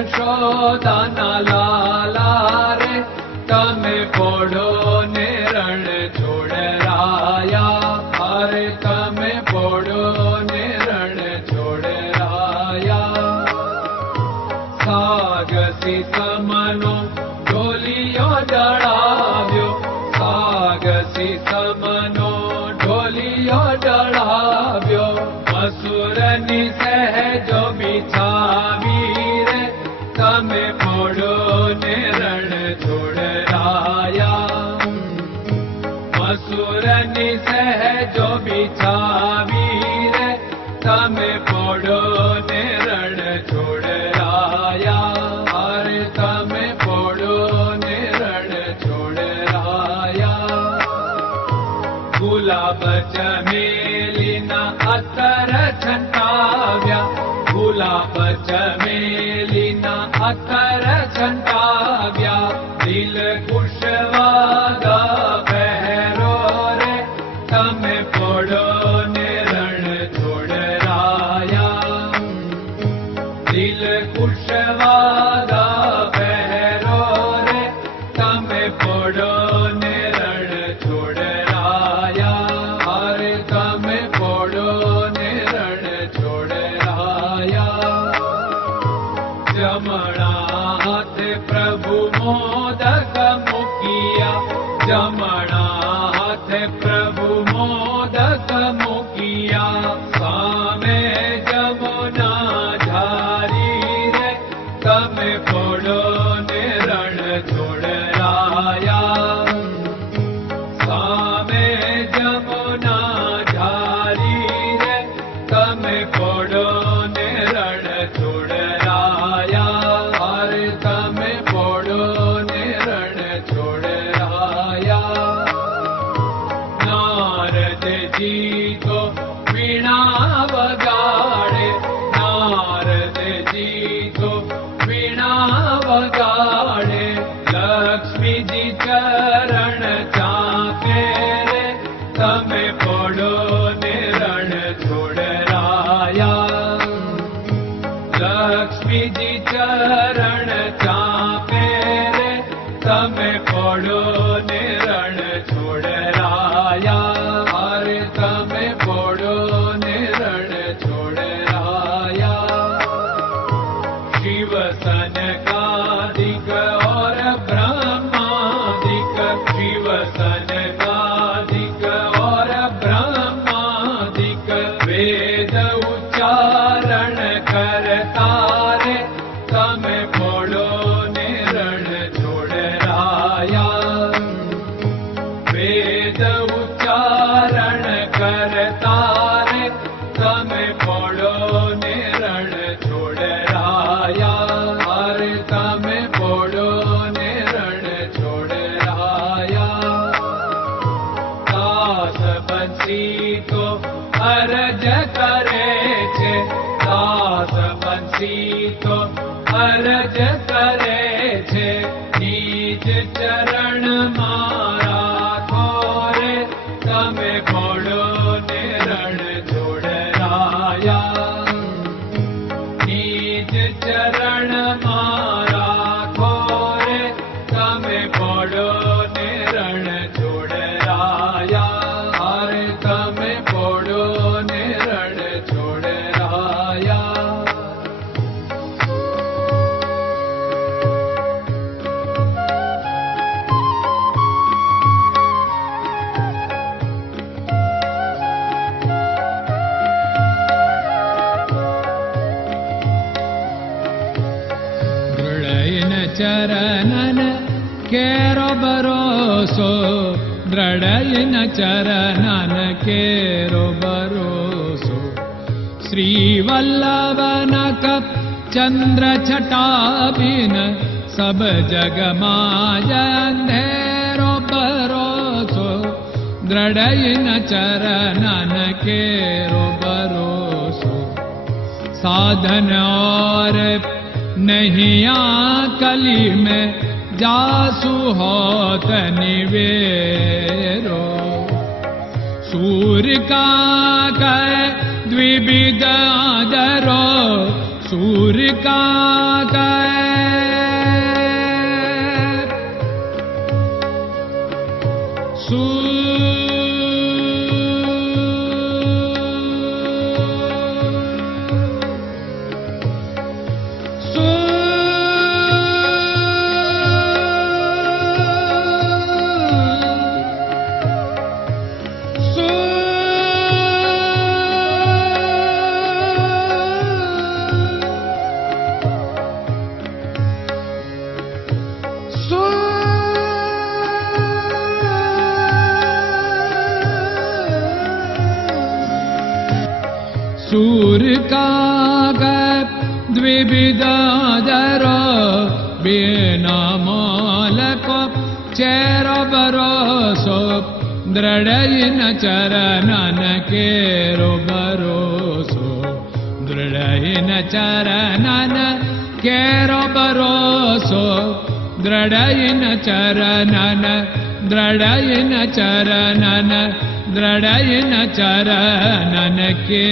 યશોદાના લાલા રે તમે પોડો ને રણ છોડરાયા. અરે તમે પોડો ને રણ છોડરાયા. સાગસી સમનો ઢોલિયો ડળાવ્યો. સાગસી સમનો ઢોલિયો ડળાવ્યો. મસૂરની સહેજો બિછાવી રે તમે પોડો ને રણ છોડરાયા. મસૂરની સહેજો બિછાવી રે તમે પોડો ને રણ છોડરાયા. અરે તમે પોડો ને રણ છોડરાયા. ગુલાબ ચમેલીના અત્તર છંટાવ્યા. ગુલાબ ચમેલીના અત્તર છંટાવ્યા. દિલ કુશવાદા પહેરો રે તમે પોડો ને રણ છોડરાયા. દિલ કુશવાદા પહેરો રે તમે પોડો ને રણ છોડરાયા. અરે તમે પોડો ને રણ છોડરાયા. જમણા હાથે પ્રભુ મોદક મૂકિયા. જમણા હાથે પ્રભુ મોદક મૂકિયા. સામે જમુના ઝારી રે તમે પોડો ને રણ છોડરાયા. સામે જમુના ઝારી રે તમે પોડો ને રણ છોડરાયા. અરે તમે પોડો ને રણ છોડરાયા. નારદજી તો વીણા વગાડે. નારદજી તો વીણા વગાડે. લક્ષ્મીજી ચરણ ચાપે રે તમે પોડો ને રણ છોડરાયા. લક્ષ્મીજી ચરણ ચાપે રે તમે પોડો ને રણ છોડરાયા. અરે તમે પોડો ને રણ છોડરાયા. શિવ સનકાદિક और ब्रह्मादिक. शिव सनकादिक और ब्रह्मादिक. वेद उच्चारण करता रे તમે પોડો ને રણ છોડરાયા. વેદ ઉચ્ચારણ કરતા રે તમે પોડો ને રણ છોડરાયા. અરે તમે પોડો ને રણ છોડરાયા. દાસ બંસી તો અરજ કરે છે. દાસ બંસી તો અરજ કરે છે. નીચ ચરણ મારા ખોરે તમે પોડો ને રણ છોડરાયા. નીચ ચરણ મારા ખોરે તમે પોડો ને રણ છોડરાયા. અરે તમે પોડો ને રણ છોડરાયા. ચરણન કેરો ભરોસો. દ્રઢયન ચરણન કેરો ભરોસો. શ્રી વલ્લભન કપ ચંદ્ર છટા બિન સબ જગમાં અંધેરો ભરોસો. દ્રઢયન ચરણન કેરો ભરોસો. साधन और नहीं कली में जासु होत निवेरो। सूर्य का कह द्विविध आदरो, सूर्य का कह काग द्विविदादर बिना मालको चेरो भरोसो दृढ़ चरणन केरो भरोसो दृढ़ चरणन केरो भरोसो दृढ़ चरणन दृढ़ चरणन दृढ़ चरणन के